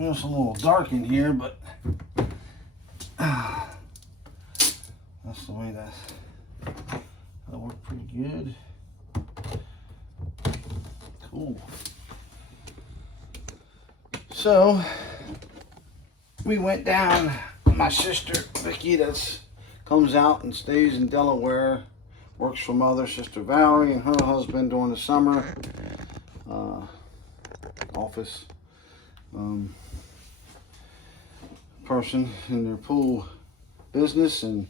know it's a little dark in here, but that's the way that'll work pretty good. Cool. So we went down. My sister Vicky, that's comes out and stays in Delaware, works for Mother, Sister Valerie, and her husband during the summer. Office person in their pool business, and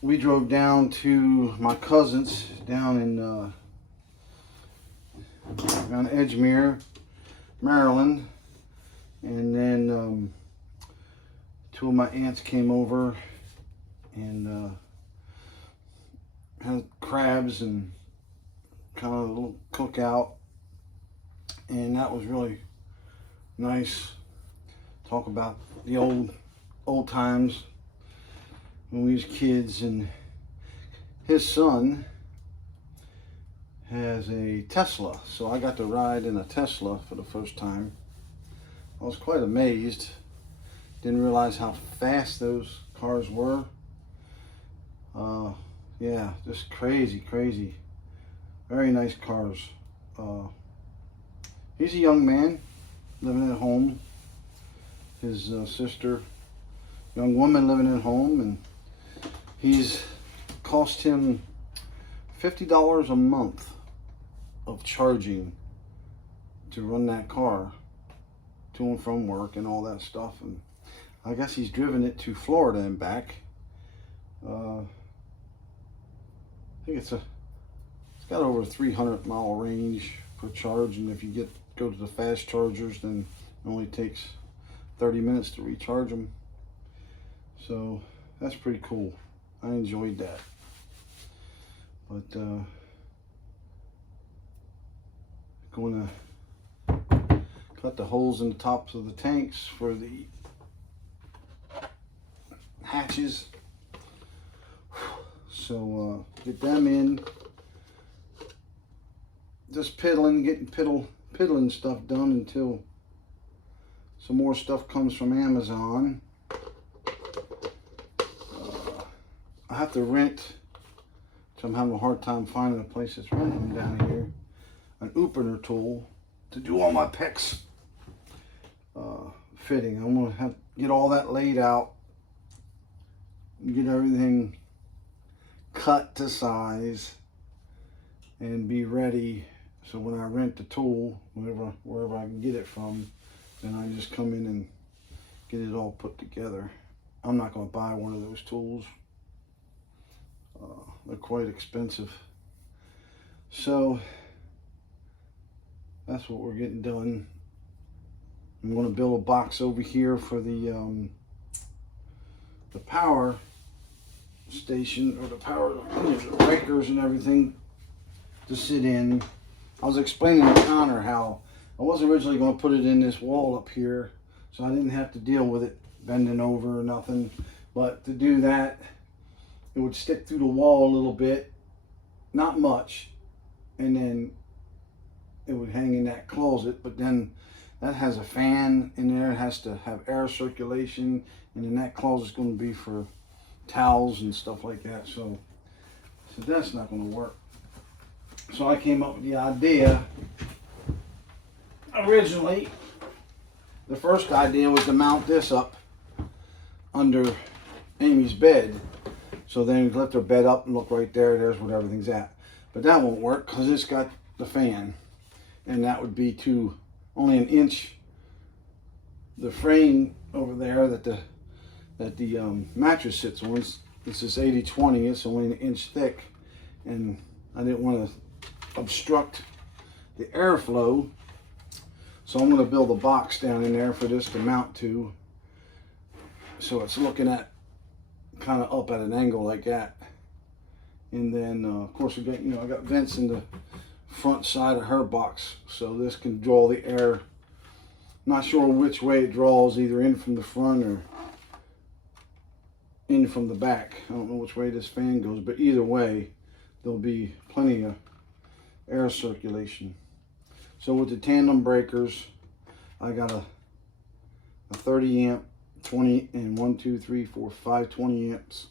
we drove down to my cousin's down in around Edgemere, Maryland, and then two of my aunts came over and had crabs and kind of a little cookout, and that was really nice. Talk about the old times when we was kids. And his son has a Tesla, so I got to ride in a Tesla for the first time. I was quite amazed. Didn't realize how fast those cars were. Yeah, just crazy. Very nice cars. He's a young man living at home. His sister, young woman living at home, and he's cost him $50 a month of charging to run that car to and from work and all that stuff. And I guess he's driven it to Florida and back. I think it's got over a 300-mile range per charge, and if you go to the fast chargers, then it only takes 30 minutes to recharge them. So that's pretty cool. I enjoyed that. But going to cut the holes in the tops of the tanks for the hatches. So get them in. Just getting piddling stuff done until some more stuff comes from Amazon. I have to rent, which I'm having a hard time finding a place that's renting down here, an opener tool to do all my PEX fitting. I'm going to have to get all that laid out, get everything cut to size, and be ready. So when I rent the tool, wherever I can get it from, then I just come in and get it all put together. I'm not going to buy one of those tools. They're quite expensive. So that's what we're getting done. I'm going to build a box over here for the power station, or the power the breakers and everything to sit in. I was explaining to Connor how I was originally going to put it in this wall up here, so I didn't have to deal with it bending over or nothing. But to do that, it would stick through the wall a little bit, not much, and then it would hang in that closet. But then that has a fan in there. It has to have air circulation, and then that closet's going to be for towels and stuff like that. So that's not going to work. So I came up with the idea. Originally, the first idea was to mount this up under Amy's bed. So then you lift her bed up and look right there, there's where everything's at. But that won't work because it's got the fan. And that would be only an inch. The frame over there that the mattress sits on, this is 80/20, it's only an inch thick. And I didn't want to obstruct the airflow. So I'm going to build a box down in there for this to mount to. So it's looking at kind of up at an angle like that. And then of course I got vents in the front side of her box, so this can draw the air. Not sure which way it draws, either in from the front or in from the back. I don't know which way this fan goes, but either way there'll be plenty of air circulation. So with the tandem breakers, I gotta a 30 amp, 20, and 1, 2, 3, 4, 5 20 amps.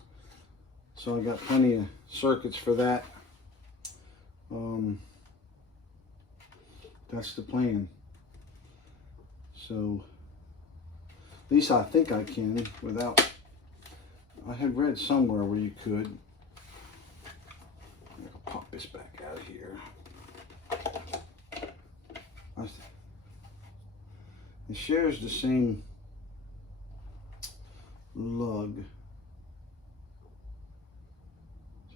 So I got plenty of circuits for that. That's the plan. So at least I think I can without, I had read somewhere where you could. I'll pop this back out of here. It shares the same lug.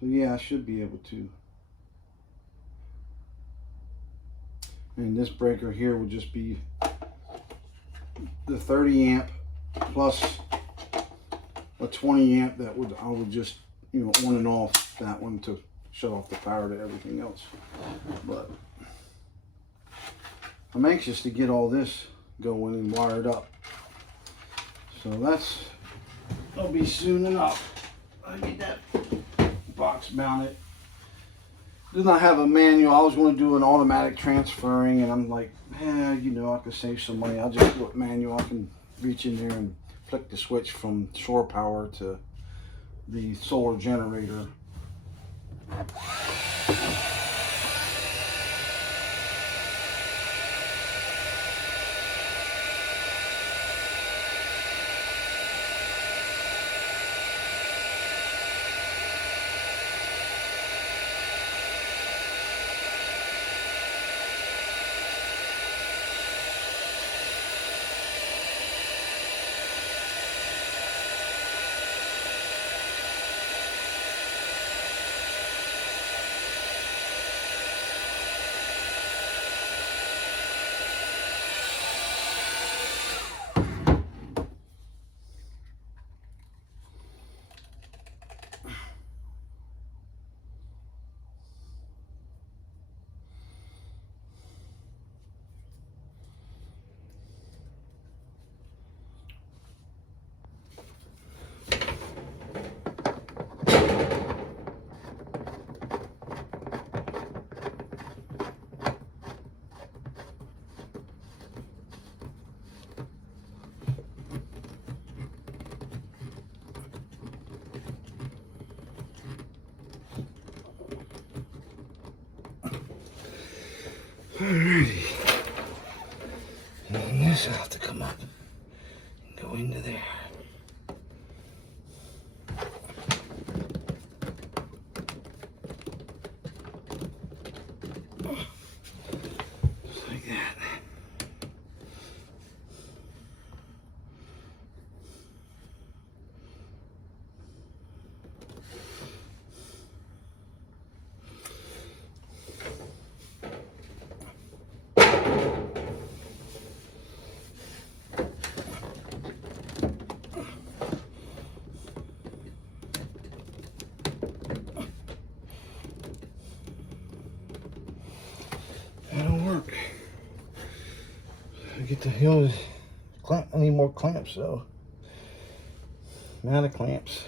So yeah, I should be able to. And this breaker here will just be the 30 amp plus a 20 amp that I would just, you know, on and off that one to shut off the power to everything else. But I'm anxious to get all this going and wired up. So that'll be soon enough. I get that box mounted. Did not have a manual. I was going to do an automatic transferring, and I'm like, you know, I could save some money. I'll just do it manual. I can reach in there and flick the switch from shore power to the solar generator. Alrighty. And then this will have to come up and go into there. Just like that. That'll work. I get the clamp. I need more clamps though. I'm out of clamps.